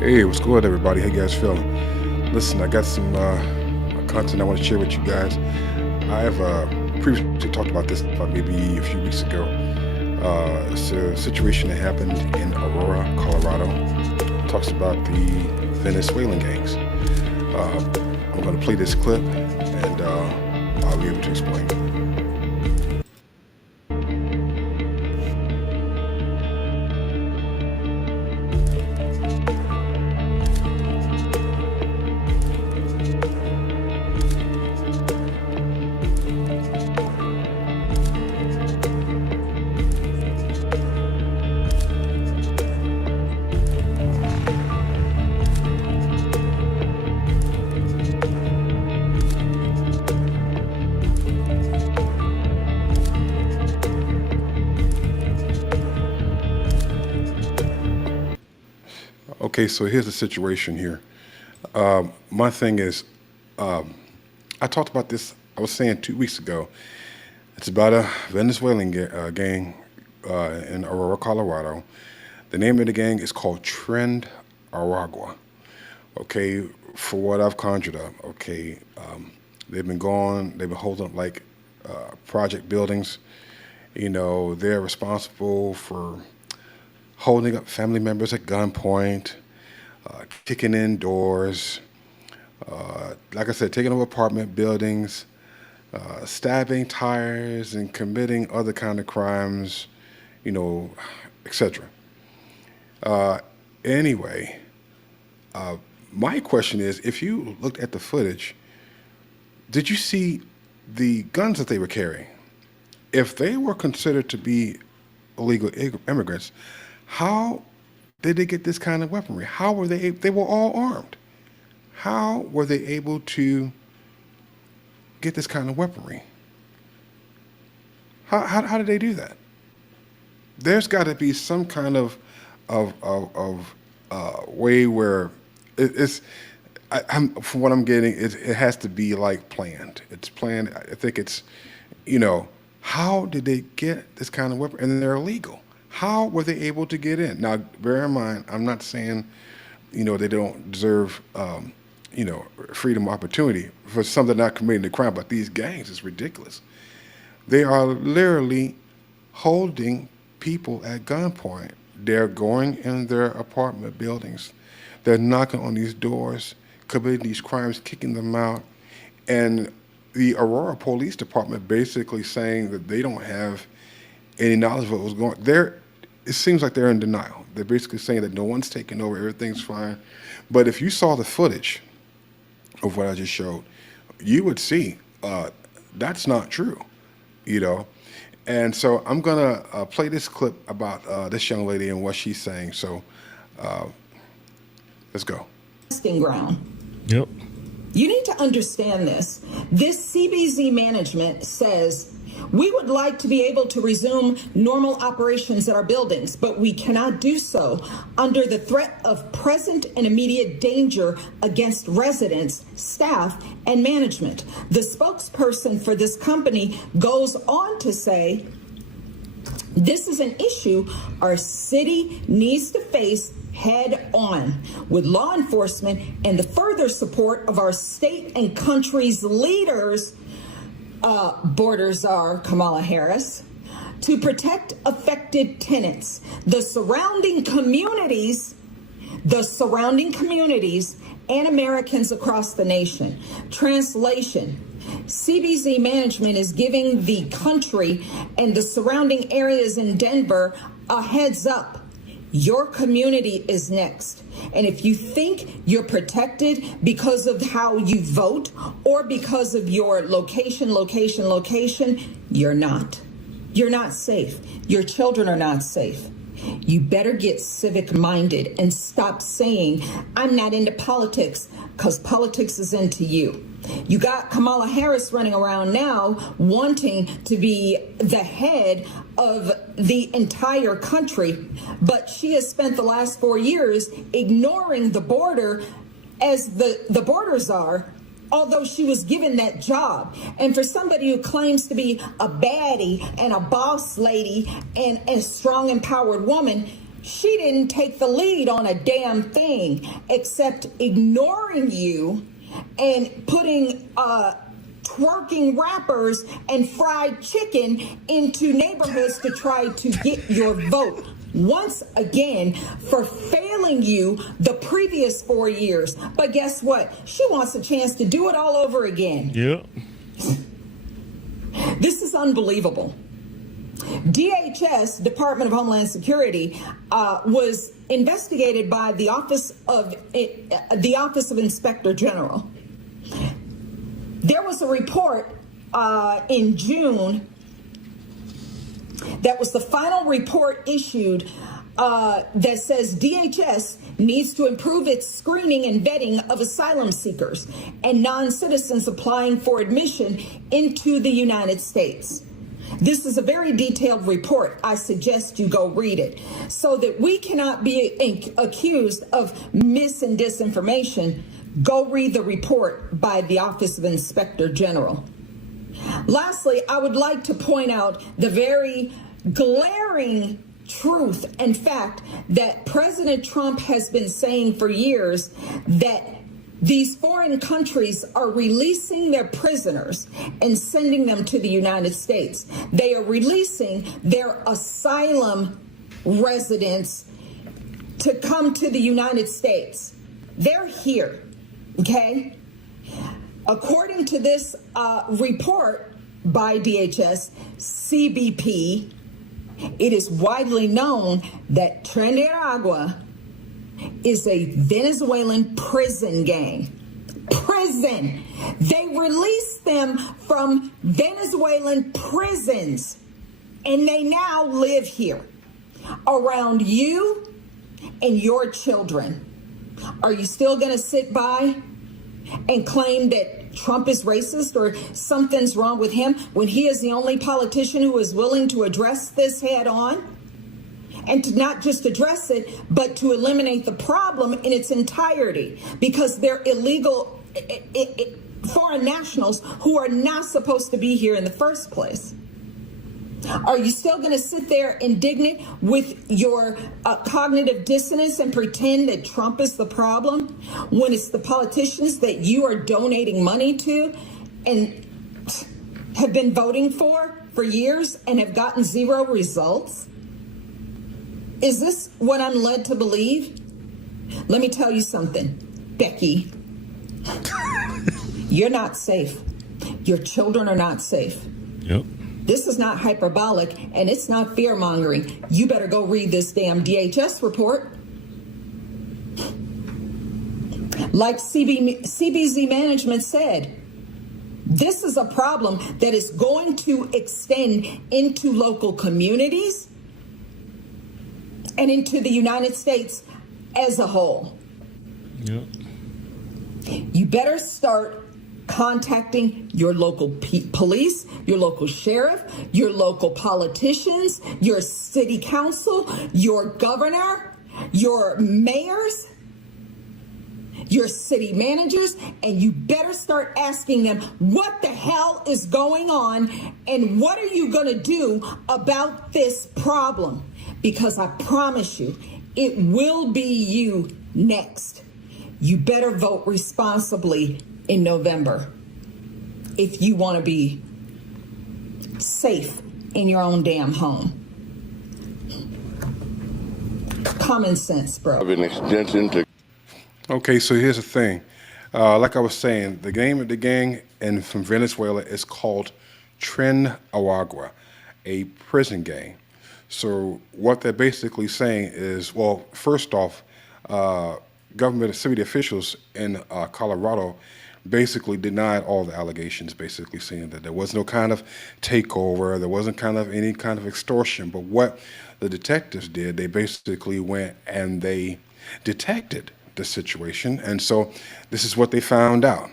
Hey, what's good, everybody? How you guys feeling? Listen, I got some content I want to share with you guys. I've previously talked about this about maybe a few weeks ago. It's a situation that happened in Aurora, Colorado. It talks about the Venezuelan gangs. I'm going to play this clip, and I'll be able to explain. Okay, so here's the situation here. My thing is, I talked about this, I was saying 2 weeks ago. It's about a Venezuelan gang in Aurora, Colorado. The name of the gang is called Trend Aragua. Okay, for what I've conjured up. Okay, they've been holding up like project buildings. They're responsible for holding up family members at gunpoint, kicking in doors, like I said, taking over apartment buildings, stabbing tires, and committing other kind of crimes, you know, etc. Anyway, my question is, if you looked at the footage, did you see the guns that they were carrying? If they were considered to be illegal immigrants, how did they get this kind of weaponry? How were they were all armed. How were they able to get this kind of weaponry? How did they do that? There's got to be some kind of way where it's. From what I'm getting, it has to be like planned. It's planned. I think it's, how did they get this kind of weapon? And they're illegal. How were they able to get in? Now, bear in mind, I'm not saying, they don't deserve, freedom of opportunity for something not committing a crime, but these gangs is ridiculous. They are literally holding people at gunpoint. They're going in their apartment buildings. They're knocking on these doors, committing these crimes, kicking them out. And the Aurora Police Department basically saying that they don't have any knowledge of what was going on. It seems like they're in denial. They're basically saying that no one's taking over, everything's fine. But if you saw the footage of what I just showed, you would see that's not true, And so I'm gonna play this clip about this young lady and what she's saying. So let's go. Testing ground. Yep. You need to understand this. This CBZ management says we would like to be able to resume normal operations at our buildings, but we cannot do so under the threat of present and immediate danger against residents, staff, and management. The spokesperson for this company goes on to say, this is an issue our city needs to face head on with law enforcement and the further support of our state and country's leaders, border czar Kamala Harris, to protect affected tenants, the surrounding communities, and Americans across the nation. Translation: CBZ management is giving the country and the surrounding areas in Denver a heads up. Your community is next. And if you think you're protected because of how you vote or because of your location, you're not. You're not safe. Your children are not safe. You better get civic minded and stop saying, I'm not into politics, because politics is into you. You got Kamala Harris running around now wanting to be the head of the entire country, but she has spent the last 4 years ignoring the border as the border czar, although she was given that job. And for somebody who claims to be a baddie and a boss lady and a strong, empowered woman, She didn't take the lead on a damn thing except ignoring you and putting twerking rappers and fried chicken into neighborhoods to try to get your vote. Once again, for failing you the previous 4 years. But guess what? She wants a chance to do it all over again. Yeah. This is unbelievable. DHS, Department of Homeland Security, was investigated by the Office of Inspector General. There was a report in June that was the final report issued that says DHS needs to improve its screening and vetting of asylum seekers and non-citizens applying for admission into the United States. This is a very detailed report. I suggest you go read it so that we cannot be accused of mis and disinformation. Go read the report by the Office of Inspector General. Lastly, I would like to point out the very glaring truth and fact that President Trump has been saying for years, that these foreign countries are releasing their prisoners and sending them to the United States. They are releasing their asylum residents to come to the United States. They're here, okay? According to this report by DHS, CBP, it is widely known that Tren de Aragua is a Venezuelan prison gang. Prison. They release them from Venezuelan prisons, and they now live here around you and your children. Are you still going to sit by and claim that Trump is racist or something's wrong with him when he is the only politician who is willing to address this head on? And to not just address it, but to eliminate the problem in its entirety, because they're illegal foreign nationals who are not supposed to be here in the first place. Are you still going to sit there indignant with your cognitive dissonance and pretend that Trump is the problem when it's the politicians that you are donating money to and have been voting for years and have gotten zero results? Is this what I'm led to believe? Let me tell you something, Becky. You're not safe. Your children are not safe. Yep. This is not hyperbolic, and it's not fear-mongering. You better go read this damn DHS report. Like CBZ management said, this is a problem that is going to extend into local communities and into the United States as a whole. Yep. You better start contacting your local police, your local sheriff, your local politicians, your city council, your governor, your mayors, your city managers, and you better start asking them what the hell is going on and what are you going to do about this problem? Because I promise you, it will be you next. You better vote responsibly in November if you want to be safe in your own damn home. Common sense, bro. An extension to. Okay, so here's the thing. Like I was saying, the gang and from Venezuela is called Tren Aragua, a prison gang. So what they're basically saying is, well, first off, government city officials in Colorado basically denied all the allegations, basically saying that there was no kind of takeover, there wasn't kind of any kind of extortion. But what the detectives did, they basically went and they detected the situation. And so this is what they found out.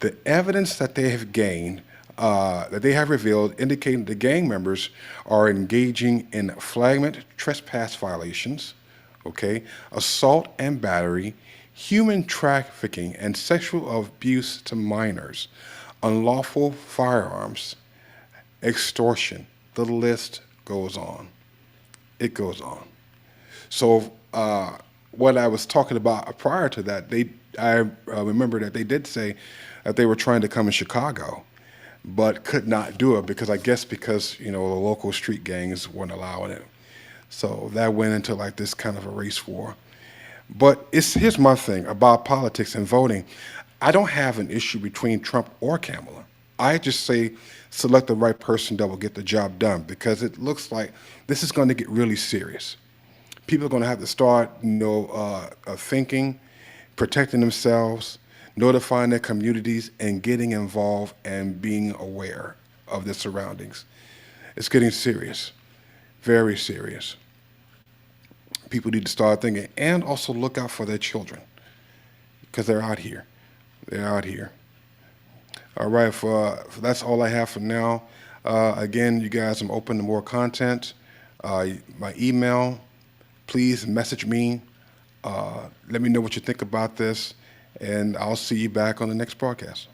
The evidence that they have gained, that they have revealed, indicating the gang members are engaging in flagrant trespass violations, okay, assault and battery, human trafficking and sexual abuse to minors, unlawful firearms, extortion. The list goes on. It goes on. So what I was talking about prior to that, I remember that they did say that they were trying to come in Chicago, but could not do it because I guess because the local street gangs weren't allowing it. So that went into like this kind of a race war. But here's my thing about politics and voting. I don't have an issue between Trump or Kamala. I just say select the right person that will get the job done because it looks like this is going to get really serious. People are going to have to start, thinking, protecting themselves, notifying their communities, and getting involved and being aware of their surroundings. It's getting serious, very serious. People need to start thinking and also look out for their children because they're out here. They're out here. All right, that's all I have for now. Again, you guys, I'm open to more content. My email, please message me. Let me know what you think about this, and I'll see you back on the next broadcast.